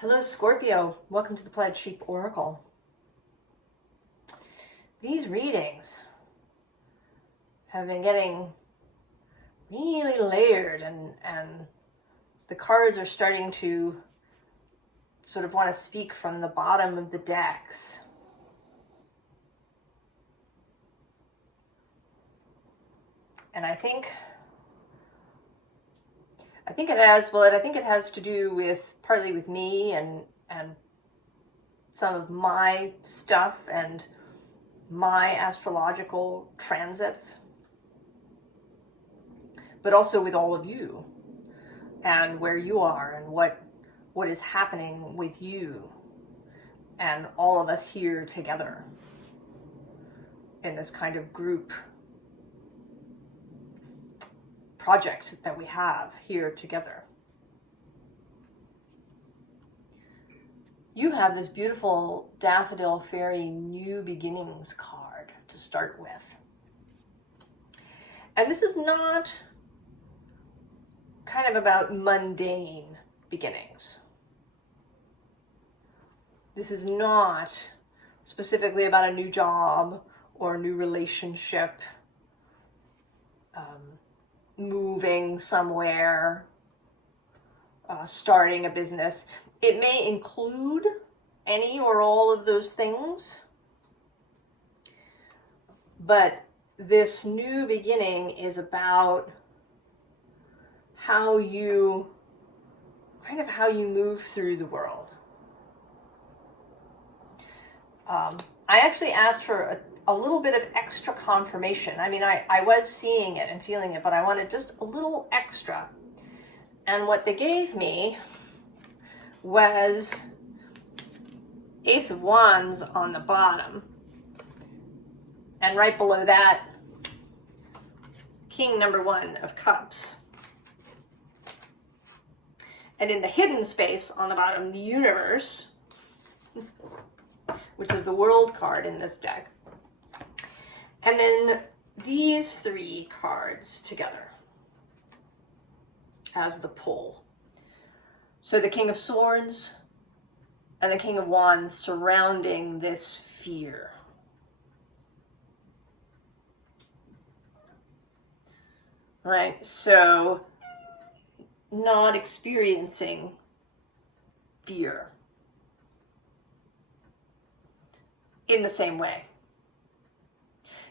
Hello, Scorpio. Welcome to the Plaid Sheep Oracle. These readings have been getting really layered, and the cards are starting to sort of want to speak from the bottom of the decks. And I think it has to do with partly with me and some of my stuff and my astrological transits, but also with all of you and where you are and what is happening with you and all of us here together in this kind of group project that we have here together. You have this beautiful Daffodil Fairy New Beginnings card to start with. And this is not kind of about mundane beginnings. This is not specifically about a new job or a new relationship, moving somewhere, starting a business. It may include any or all of those things, but this new beginning is about how you move through the world. I actually asked for a little bit of extra confirmation. I mean, I was seeing it and feeling it, but I wanted just a little extra. And what they gave me was Ace of Wands on the bottom. And right below that, King number 1 of Cups. And in the hidden space on the bottom, the Universe, which is the World card in this deck. And then these 3 cards together as the pull. So the King of Swords and the King of Wands surrounding this fear. Right? So not experiencing fear in the same way.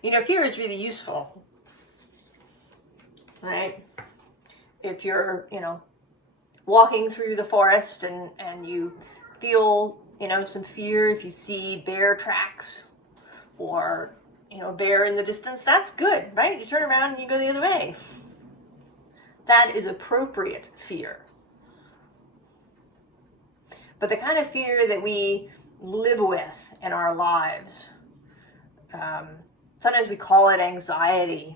You know, fear is really useful, right? If you're, walking through the forest and you feel, some fear, if you see bear tracks or, a bear in the distance, that's good, right? You turn around and you go the other way. That is appropriate fear. But the kind of fear that we live with in our lives, sometimes we call it anxiety.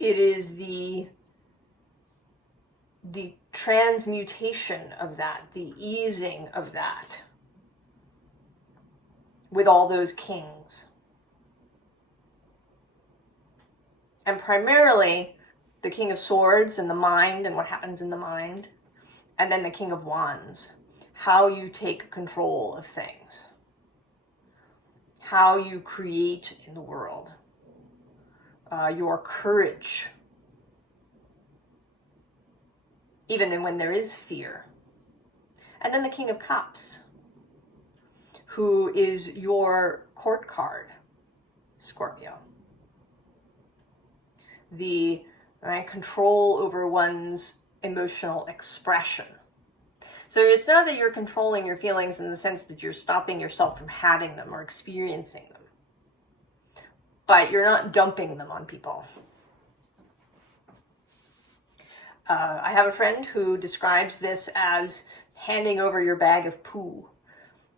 It is the transmutation of that, the easing of that with all those kings. And primarily the King of Swords and the mind and what happens in the mind, and then the King of Wands, how you take control of things, how you create in the world. Your courage, even when there is fear. And then the King of Cups, who is your court card, Scorpio. The control over one's emotional expression. So it's not that you're controlling your feelings in the sense that you're stopping yourself from having them or experiencing them. But you're not dumping them on people. I have a friend who describes this as handing over your bag of poo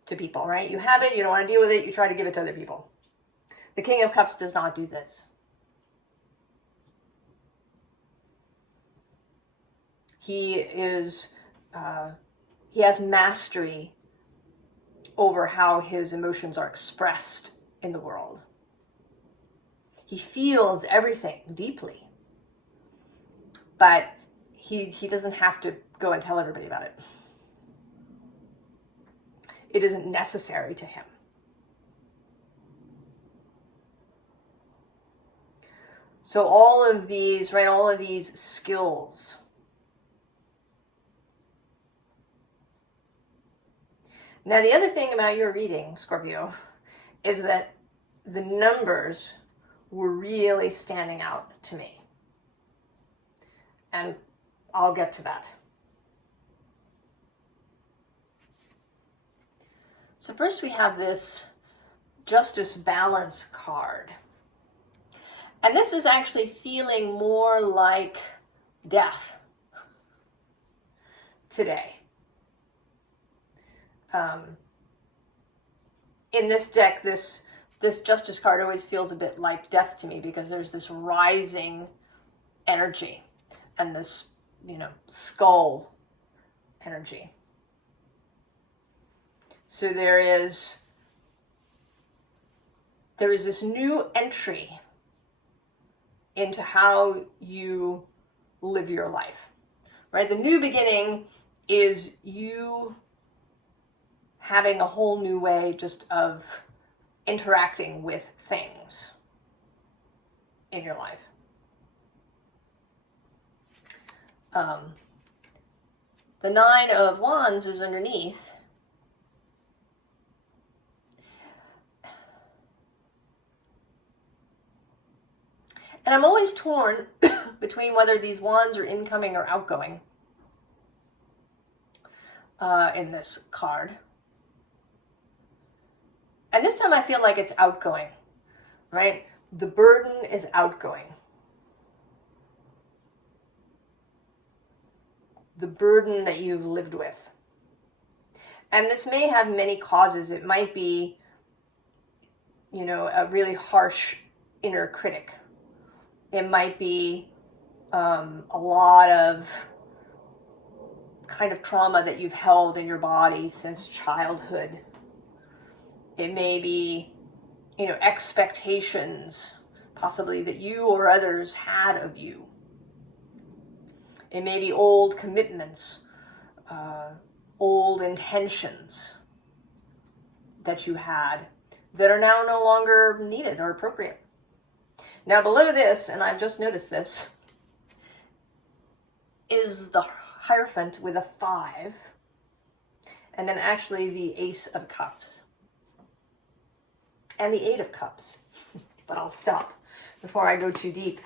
to people, right? You have it, you don't want to deal with it, you try to give it to other people. The King of Cups does not do this. He has mastery over how his emotions are expressed in the world. He feels everything deeply, but he doesn't have to go and tell everybody about it. It isn't necessary to him. So all of these, right, all of these skills. Now, the other thing about your reading, Scorpio, is that the numbers were really standing out to me. And I'll get to that. So first we have this Justice Balance card. And this is actually feeling more like death today. In this deck, this Justice card always feels a bit like death to me, because there's this rising energy and this, skull energy. So there is this new entry into how you live your life, right? The new beginning is you having a whole new way just of interacting with things in your life. The Nine of Wands is underneath. And I'm always torn between whether these wands are incoming or outgoing in this card. And this time I feel like it's outgoing, right? The burden is outgoing. The burden that you've lived with. And this may have many causes. It might be, a really harsh inner critic. It might be a lot of kind of trauma that you've held in your body since childhood. It may be, expectations possibly that you or others had of you. It may be old commitments, old intentions that you had that are now no longer needed or appropriate. Now below this, and I've just noticed this, is the Hierophant with a 5, and then actually the Ace of Cups, and the 8 of Cups. But I'll stop before I go too deep.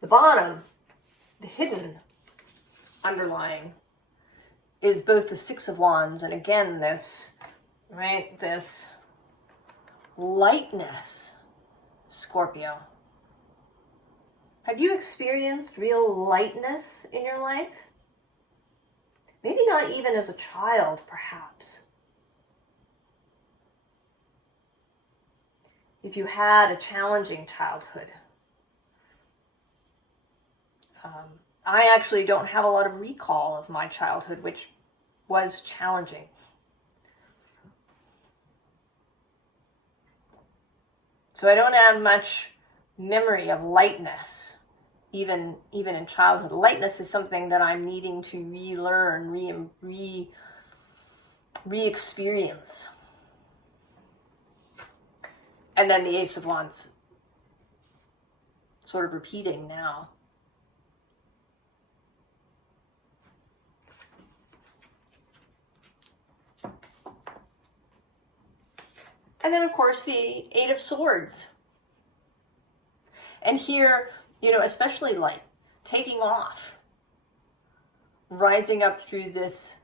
The bottom, the hidden underlying, is both the Six of Wands and again this, right, this lightness, Scorpio. Have you experienced real lightness in your life? Maybe not even as a child, perhaps. If you had a challenging childhood. I actually don't have a lot of recall of my childhood, which was challenging. So I don't have much memory of lightness, even in childhood. Lightness is something that I'm needing to relearn, re-experience. And then the Ace of Wands, sort of repeating now. And then, of course, the Eight of Swords. And here, especially like taking off, rising up through this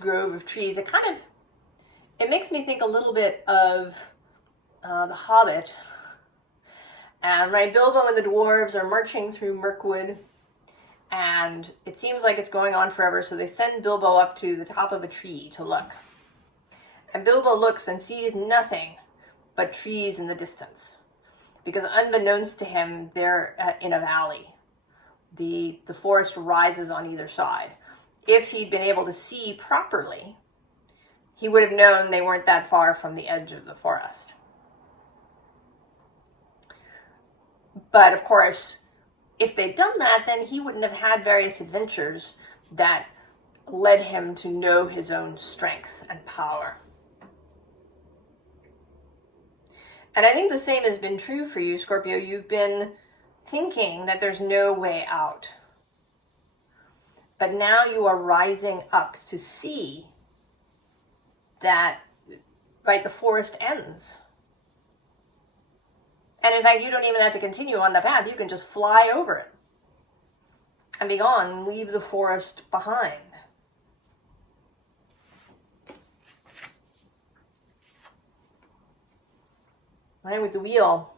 grove of trees. It makes me think a little bit of The Hobbit. And right, Bilbo and the dwarves are marching through Mirkwood, and it seems like it's going on forever, so they send Bilbo up to the top of a tree to look. And Bilbo looks and sees nothing but trees in the distance, because unbeknownst to him, they're in a valley. The forest rises on either side. If he'd been able to see properly, he would have known they weren't that far from the edge of the forest. But of course, if they'd done that, then he wouldn't have had various adventures that led him to know his own strength and power. And I think the same has been true for you, Scorpio. You've been thinking that there's no way out. But now you are rising up to see that, right, the forest ends. And in fact, you don't even have to continue on the path. You can just fly over it and be gone and leave the forest behind. Right, with the wheel.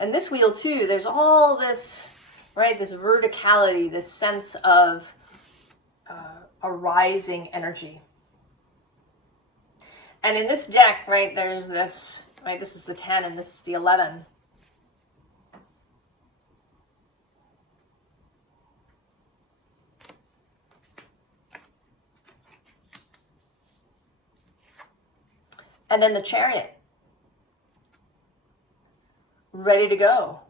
And this wheel too, there's all this, right, this verticality, this sense of a rising energy. And in this deck, right, there's this, right, this is the 10 and this is the 11. And then the Chariot, ready to go.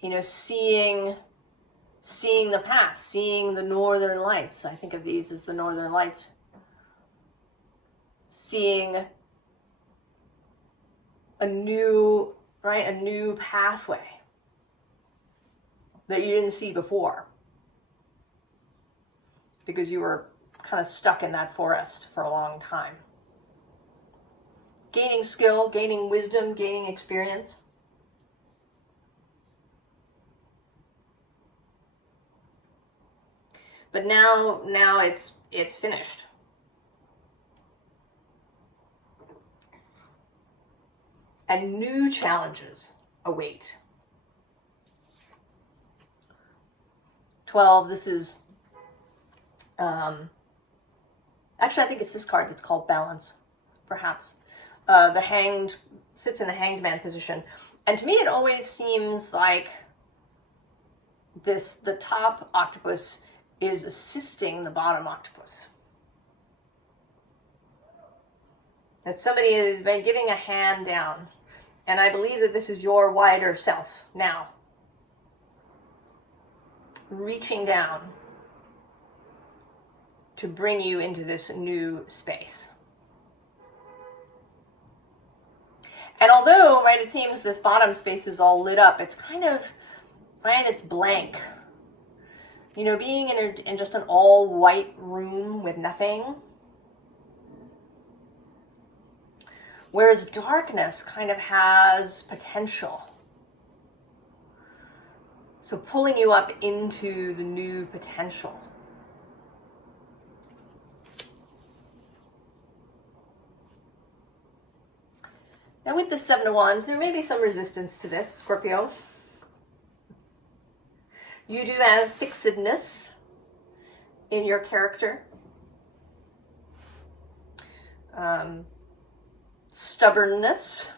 You know, seeing the path, seeing the northern lights. I think of these as the northern lights. Seeing a new, right, a new pathway that you didn't see before because you were kind of stuck in that forest for a long time. Gaining skill, gaining wisdom, gaining experience. But now it's finished. And new challenges await. 12, this is, actually I think it's this card that's called Balance, perhaps. The Hanged sits in a Hanged Man position. And to me it always seems like the top octopus is assisting the bottom octopus. That somebody is giving a hand down. And I believe that this is your wider self now. Reaching down to bring you into this new space. And although, right, it seems this bottom space is all lit up, it's kind of, right, it's blank. You know, being in just an all-white room with nothing. Whereas darkness kind of has potential. So pulling you up into the new potential. Now with the Seven of Wands, there may be some resistance to this, Scorpio. You do have fixedness in your character. Stubbornness.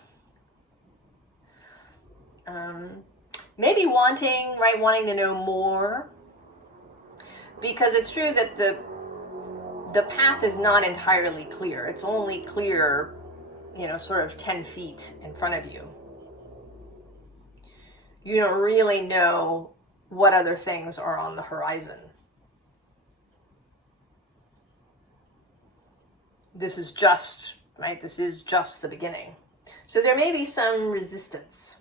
Maybe wanting to know more. Because it's true that the path is not entirely clear. It's only clear, you know, sort of 10 feet in front of you. You don't really know what other things are on the horizon. This is just, right, this is just the beginning. So there may be some resistance.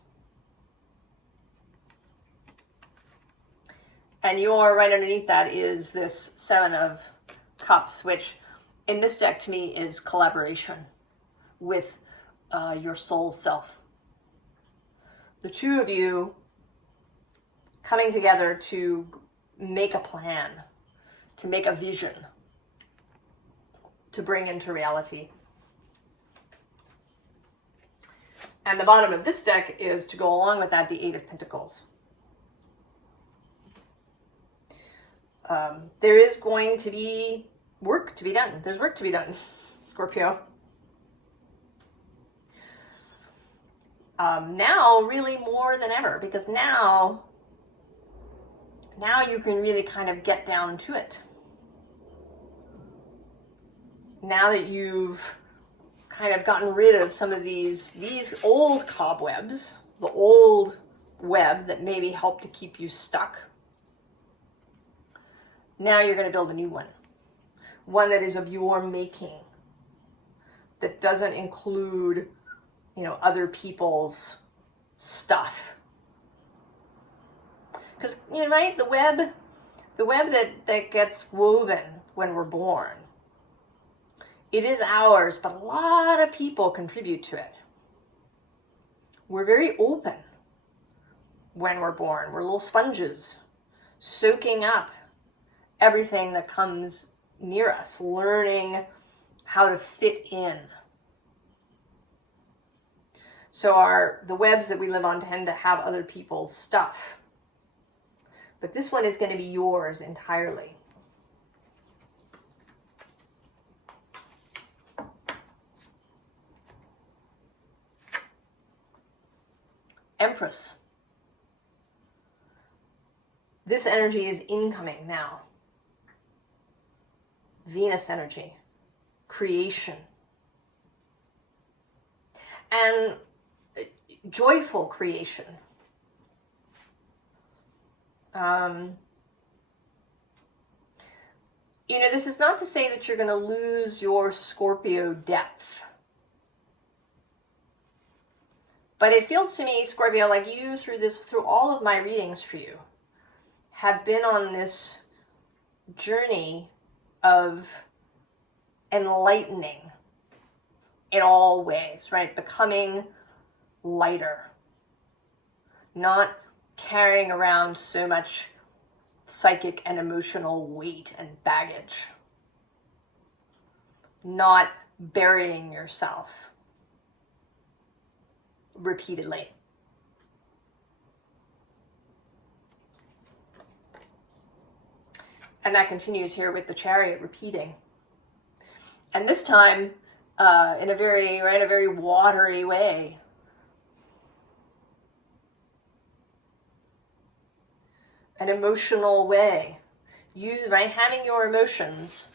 And you're right underneath that is this Seven of Cups, which in this deck to me is collaboration with your soul self. The two of you coming together to make a plan, to make a vision, to bring into reality. And the bottom of this deck is, to go along with that, the Eight of Pentacles. There is going to be work to be done. There's work to be done, Scorpio. Now, really more than ever, because now you can really kind of get down to it. Now that you've kind of gotten rid of some of these old cobwebs, the old web that maybe helped to keep you stuck. Now you're going to build a new one that is of your making, that doesn't include, you know, other people's stuff. Because, you know, right, the web that gets woven when we're born, it is ours, but a lot of people contribute to it. We're very open when we're born. We're little sponges, soaking up everything that comes near us, learning how to fit in. So the webs that we live on tend to have other people's stuff. But this one is going to be yours entirely. Empress. This energy is incoming now. Venus energy. Creation. And joyful creation. You know, this is not to say that you're going to lose your Scorpio depth. But it feels to me, Scorpio, like you, through all of my readings for you, have been on this journey of enlightening in all ways, right? Becoming lighter. Not carrying around so much psychic and emotional weight and baggage. Not burying yourself repeatedly. And that continues here with the Chariot repeating. And this time, in a very watery way. An emotional way. Having your emotions,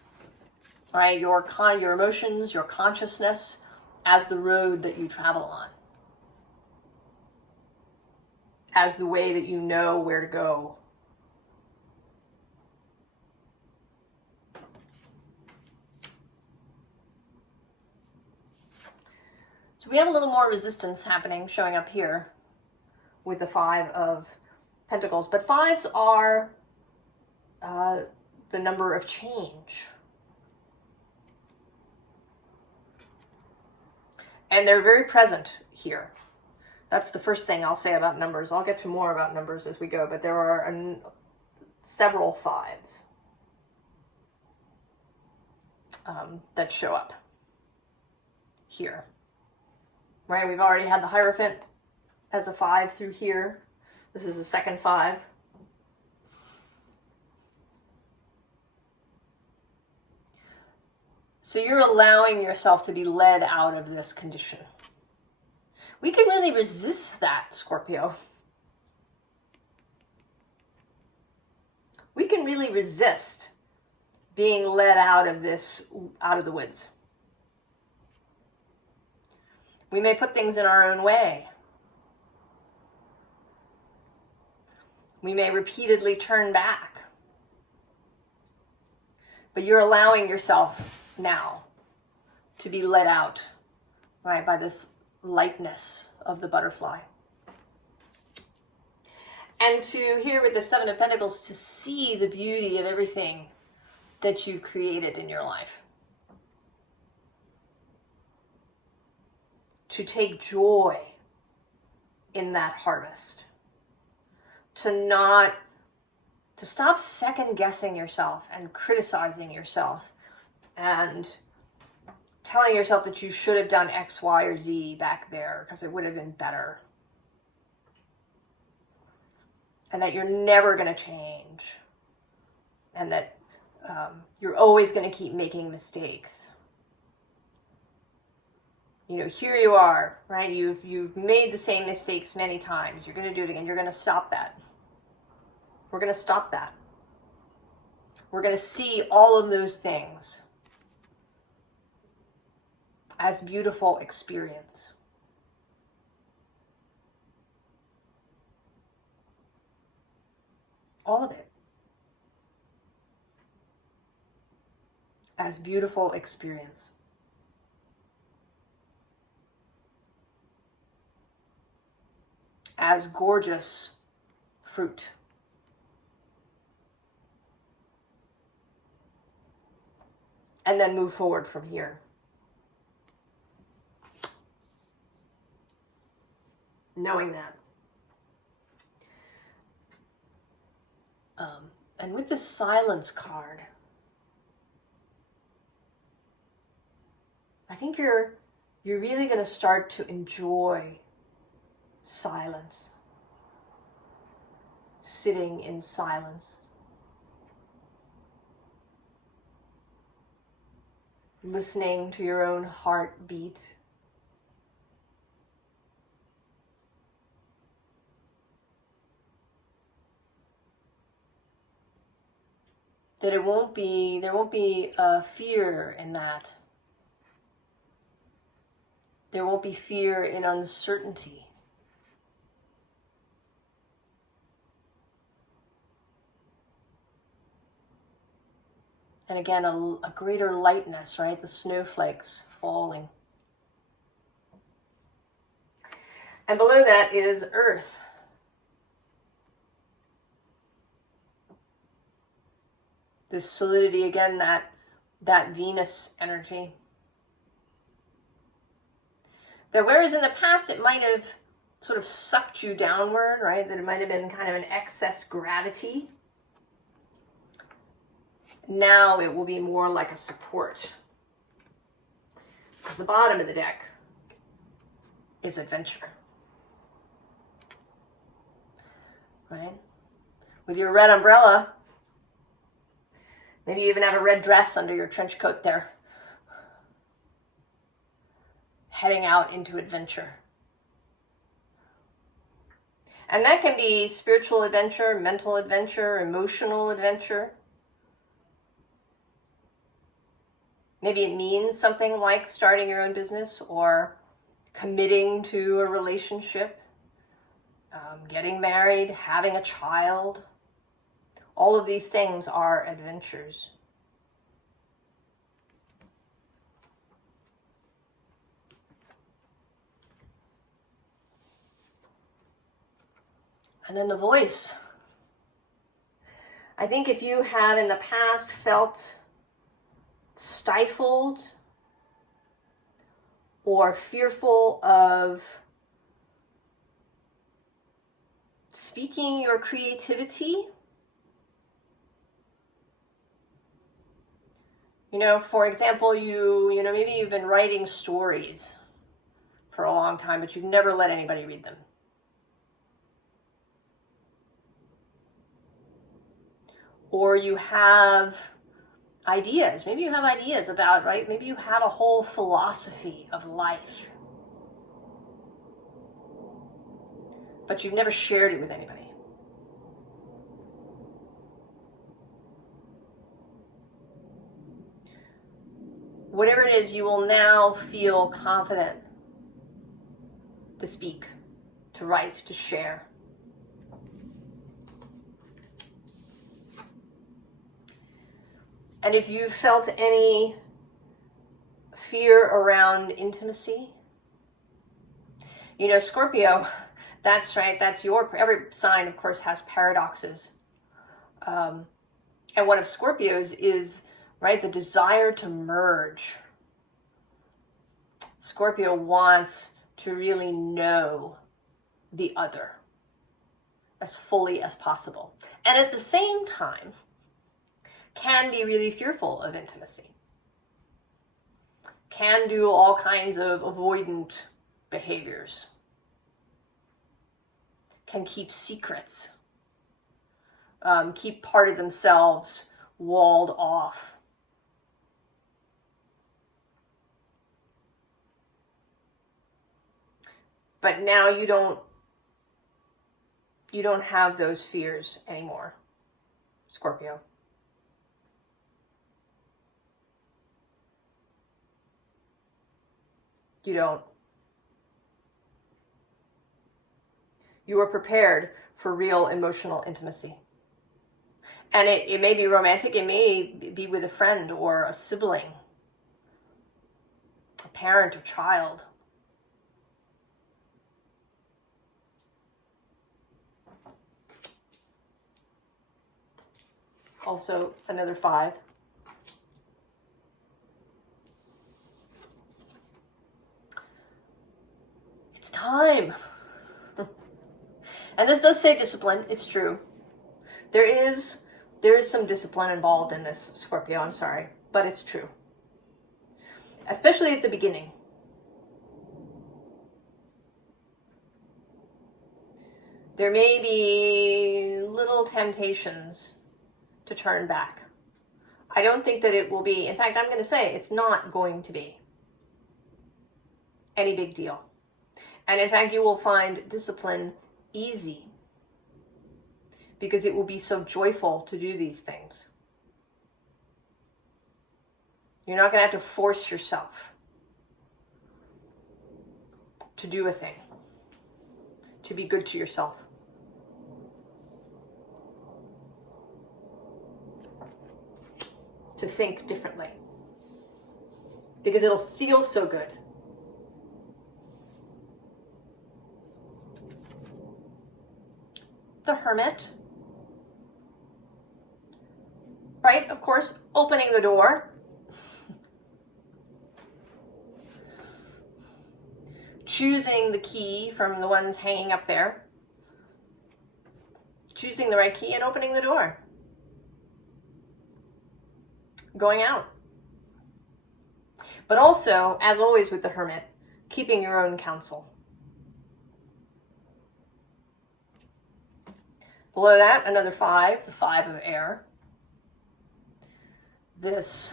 right? Your emotions, your consciousness as the road that you travel on. As the way that you know where to go. So we have a little more resistance happening, showing up here with the Five of Pentacles. But fives are the number of change. And they're very present here. That's the first thing I'll say about numbers. I'll get to more about numbers as we go, but there are several fives that show up here. Right, we've already had the Hierophant as a 5 through here. This is the second 5. So you're allowing yourself to be led out of this condition. We can really resist that, Scorpio. We can really resist being led out of the woods. We may put things in our own way. We may repeatedly turn back. But you're allowing yourself now to be led out, right, by this lightness of the butterfly. And to here with the Seven of Pentacles, to see the beauty of everything that you've created in your life. To take joy in that harvest. To stop second guessing yourself and criticizing yourself and telling yourself that you should have done X, Y, or Z back there because it would have been better. And that you're never going to change. And that you're always going to keep making mistakes. You know, here you are, right? You've made the same mistakes many times. You're going to do it again. You're going to stop that. We're going to stop that. We're going to see all of those things as beautiful experience. All of it. As beautiful experience. As gorgeous fruit. And then move forward from here. Knowing that. And with the silence card, I think you're really going to start to enjoy silence. Sitting in silence. Listening to your own heartbeat. That there won't be fear in that. There won't be fear in uncertainty. And again, a greater lightness, right? The snowflakes falling. And below that is Earth. This solidity, again, that Venus energy. That whereas in the past it might have sort of sucked you downward, right? That it might have been kind of an excess gravity. Now it will be more like a support. Because the bottom of the deck is adventure. Right? With your red umbrella, maybe you even have a red dress under your trench coat there. Heading out into adventure. And that can be spiritual adventure, mental adventure, emotional adventure. Maybe it means something like starting your own business or committing to a relationship, getting married, having a child. All of these things are adventures. And then the voice. I think if you have in the past felt stifled or fearful of speaking your creativity, for example, maybe you've been writing stories for a long time, but you've never let anybody read them. Or you have ideas. Maybe you have ideas about, right? Maybe you have a whole philosophy of life. But you've never shared it with anybody. Whatever it is, you will now feel confident to speak, to write, to share. And if you felt any fear around intimacy, Scorpio, that's right, every sign, of course, has paradoxes. And one of Scorpio's is, right, the desire to merge. Scorpio wants to really know the other as fully as possible. And at the same time, can be really fearful of intimacy. Can do all kinds of avoidant behaviors. Can keep secrets. Keep part of themselves walled off. But now you don't have those fears anymore, Scorpio. You don't. You are prepared for real emotional intimacy. And it may be romantic, it may be with a friend or a sibling, a parent or child. Also, another 5. It's time. And this does say discipline. It's true. There is some discipline involved in this, Scorpio. I'm sorry, but it's true. Especially at the beginning. There may be little temptations to turn back. I don't think that it will be, in fact, I'm going to say it's not going to be any big deal. And in fact, you will find discipline easy because it will be so joyful to do these things. You're not going to have to force yourself to do a thing, to be good to yourself. To think differently. Because it'll feel so good. The Hermit. Right? Of course, opening the door. Choosing the key from the ones hanging up there. Choosing the right key and opening the door. Going out. But also, as always with the Hermit, keeping your own counsel. Below that, another 5, the 5 of air. This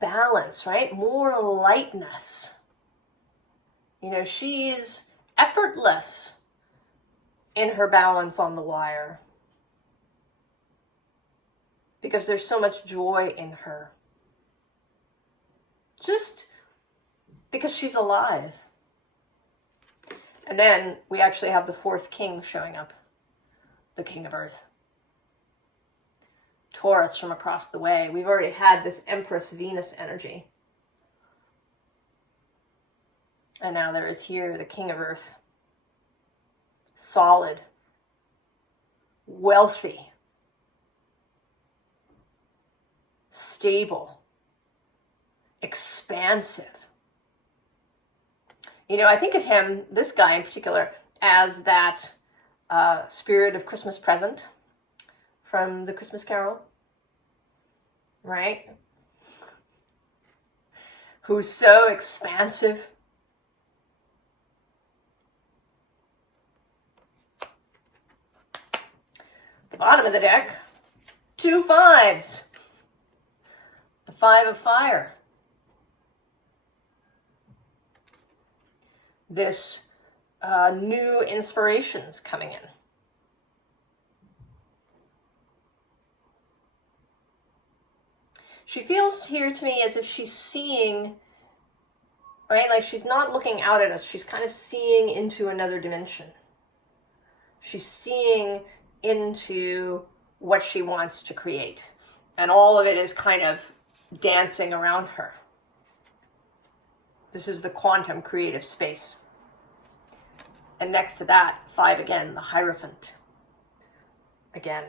balance, right? More lightness. You know, she's effortless in her balance on the wire. Because there's so much joy in her. Just because she's alive. And then we actually have the 4th king showing up. The King of Earth. Taurus from across the way. We've already had this Empress Venus energy. And now there is here the King of Earth. Solid. Wealthy. Stable. Expansive. You know, I think of him, this guy in particular, as that spirit of Christmas present from the Christmas Carol, right? Who's so expansive. The bottom of the deck, 2 5s. The 5 of fire. This new inspirations coming in. She feels here to me as if she's seeing, right? Like she's not looking out at us. She's kind of seeing into another dimension. She's seeing into what she wants to create. And all of it is kind of dancing around her. This is the quantum creative space. And next to that, 5 again, the Hierophant. Again.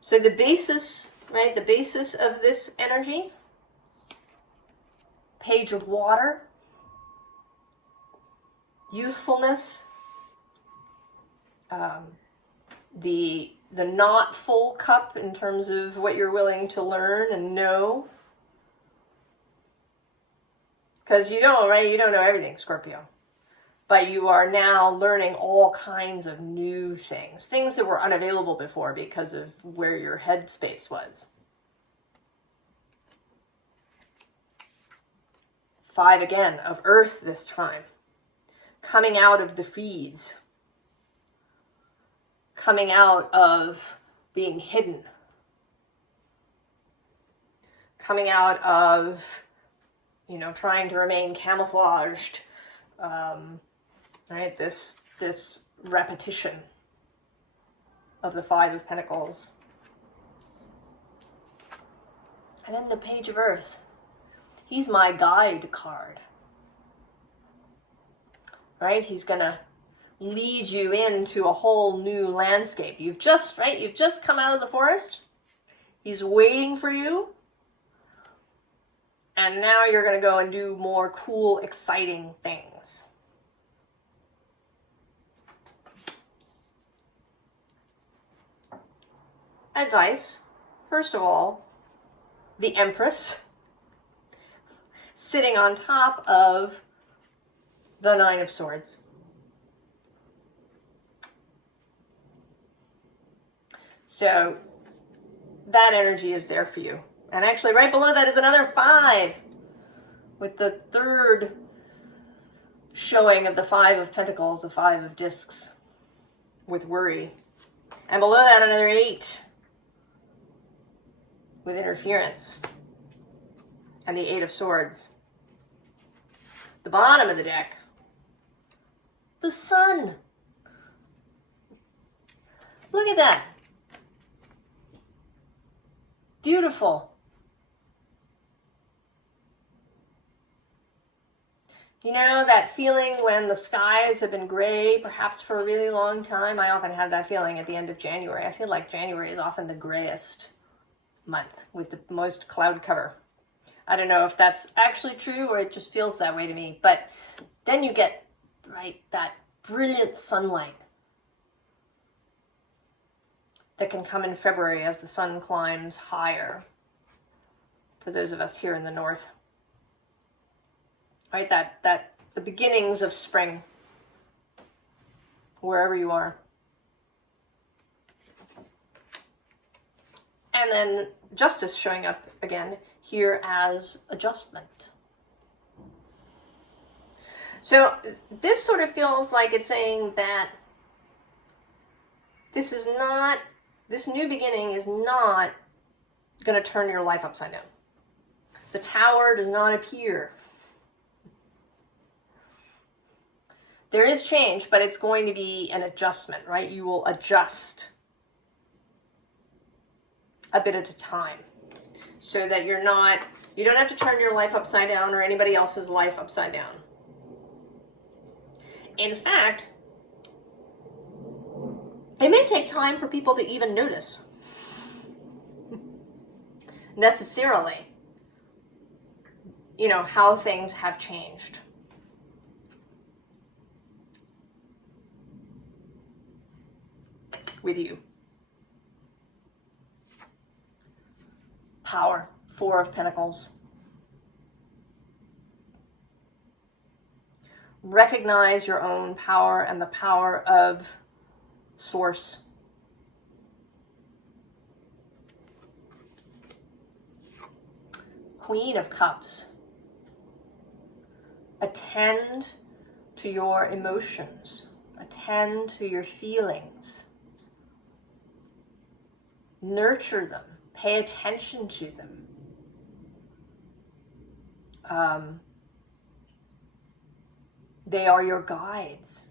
So the basis, right, the basis of this energy, Page of Water, youthfulness, the not full cup in terms of what you're willing to learn and know. Because you don't, right? You don't know everything, Scorpio. But you are now learning all kinds of new things. Things that were unavailable before because of where your headspace was. 5 again, of earth this time. Coming out of the freeze. coming out of being hidden, coming out of, you know, trying to remain camouflaged, right? This repetition of the Five of Pentacles. And then the Page of Earth. He's my guide card, right? He's gonna lead you into a whole new landscape. You've just come out of the forest. He's waiting for you. And now you're going to go and do more cool, exciting things. Advice. First of all, the Empress sitting on top of the Nine of Swords. So that energy is there for you. And actually right below that is another 5 with the third showing of the 5 of Pentacles, the 5 of Discs with worry. And below that another 8 with interference and the 8 of Swords. The bottom of the deck, the Sun. Look at that. Beautiful. You know, that feeling when the skies have been gray, perhaps for a really long time? I often have that feeling at the end of January. I feel like January is often the grayest month with the most cloud cover. I don't know if that's actually true or it just feels that way to me. But then you get, right, that brilliant sunlight that can come in February as the sun climbs higher for those of us here in the north. Right, that the beginnings of spring, wherever you are. And then Justice showing up again here as adjustment. So this sort of feels like it's saying that this new beginning is not going to turn your life upside down. The Tower does not appear. There is change, but it's going to be an adjustment, right? You will adjust a bit at a time so that you don't have to turn your life upside down or anybody else's life upside down. In fact, it may take time for people to even notice necessarily, you know, how things have changed. With you. Power, 4 of Pentacles. Recognize your own power and the power of Source. Queen of Cups. Attend to your emotions. Attend to your feelings. Nurture them. Pay attention to them. They are your guides.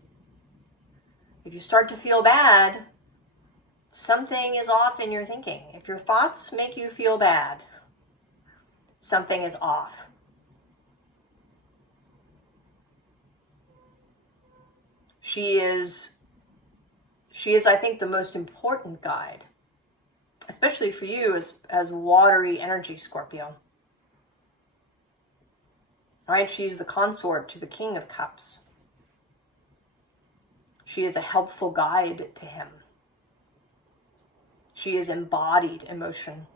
If you start to feel bad, something is off in your thinking. If your thoughts make you feel bad, something is off. She is, I think, the most important guide, especially for you as watery energy, Scorpio. All right, she's the consort to the King of Cups. She is a helpful guide to him. She is embodied emotion.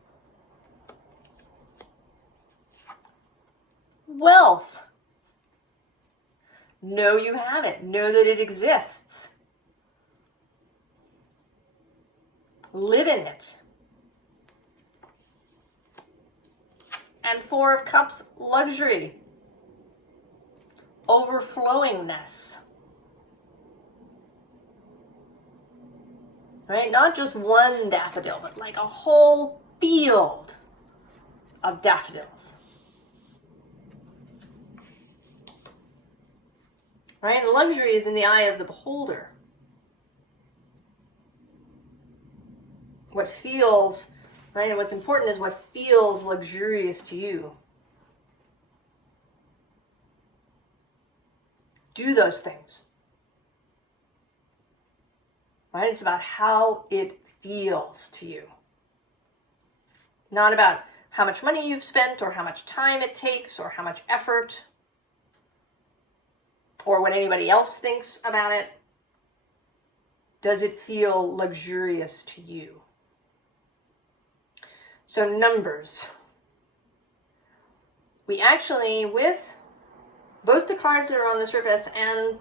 Wealth. Know you have it. Know that it exists. Live in it. And 4 of Cups, luxury. Overflowingness. right? Not just one daffodil, but like a whole field of daffodils. Right? And luxury is in the eye of the beholder. What feels, right? And what's important is what feels luxurious to you. Do those things. Right? It's about how it feels to you. Not about how much money you've spent or how much time it takes or how much effort or what anybody else thinks about it. Does it feel luxurious to you? So numbers. We actually, with both the cards that are on the surface and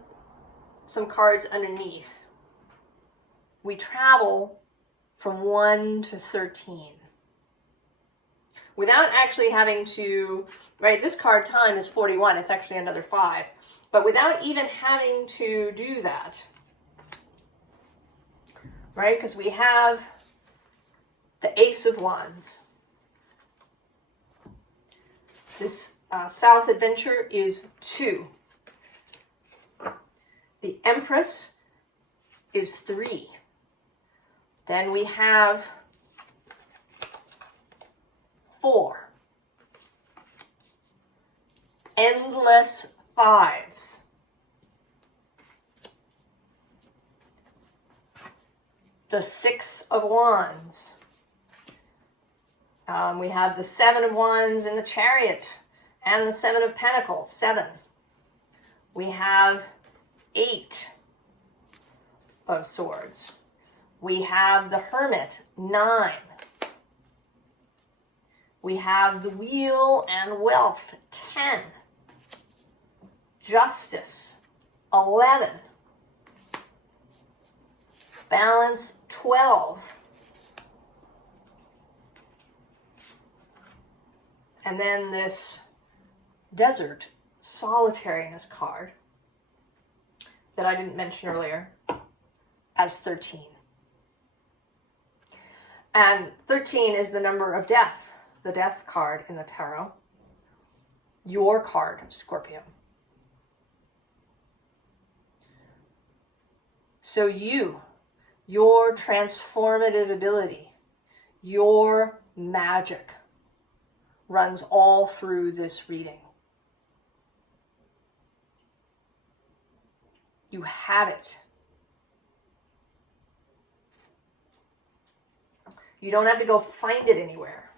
some cards underneath, we travel from 1 to 13. Without actually having to, right, this card time is 41, it's actually another 5. But without even having to do that, right, because we have the Ace of Wands. This South Adventure is 2. The Empress is 3. Then we have 4. Endless 5s. The 6 of Wands. We have the 7 of Wands in the Chariot and the 7 of Pentacles, 7. We have 8 of Swords. We have the Hermit, 9. We have the Wheel and Wealth, 10. Justice, 11. Balance, 12. And then this Desert Solitariness card that I didn't mention earlier as 13. And 13 is the number of death, the death card in the tarot. Your card, Scorpio. So your transformative ability, your magic runs all through this reading. You have it. You don't have to go find it anywhere.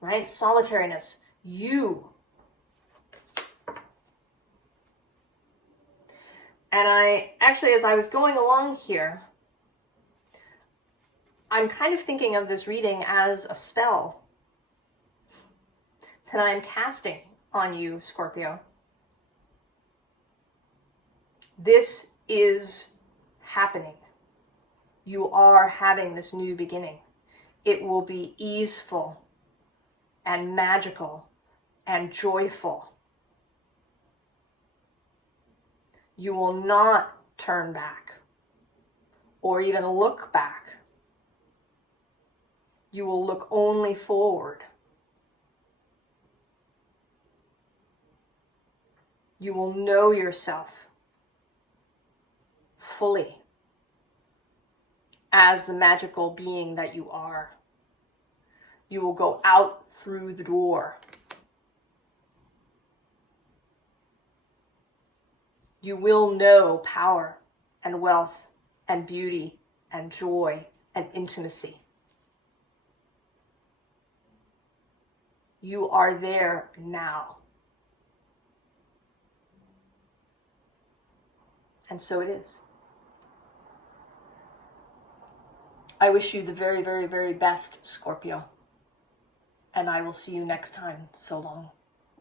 Right? Solitariness. You. And I actually, as I was going along here, I'm kind of thinking of this reading as a spell that I'm casting on you, Scorpio. This is happening. You are having this new beginning. It will be easeful and magical and joyful. You will not turn back or even look back. You will look only forward. You will know yourself fully as the magical being that you are. You will go out through the door. You will know power and wealth and beauty and joy and intimacy. You are there now. And so it is. I wish you the very, very, very best, Scorpio. And I will see you next time. So long.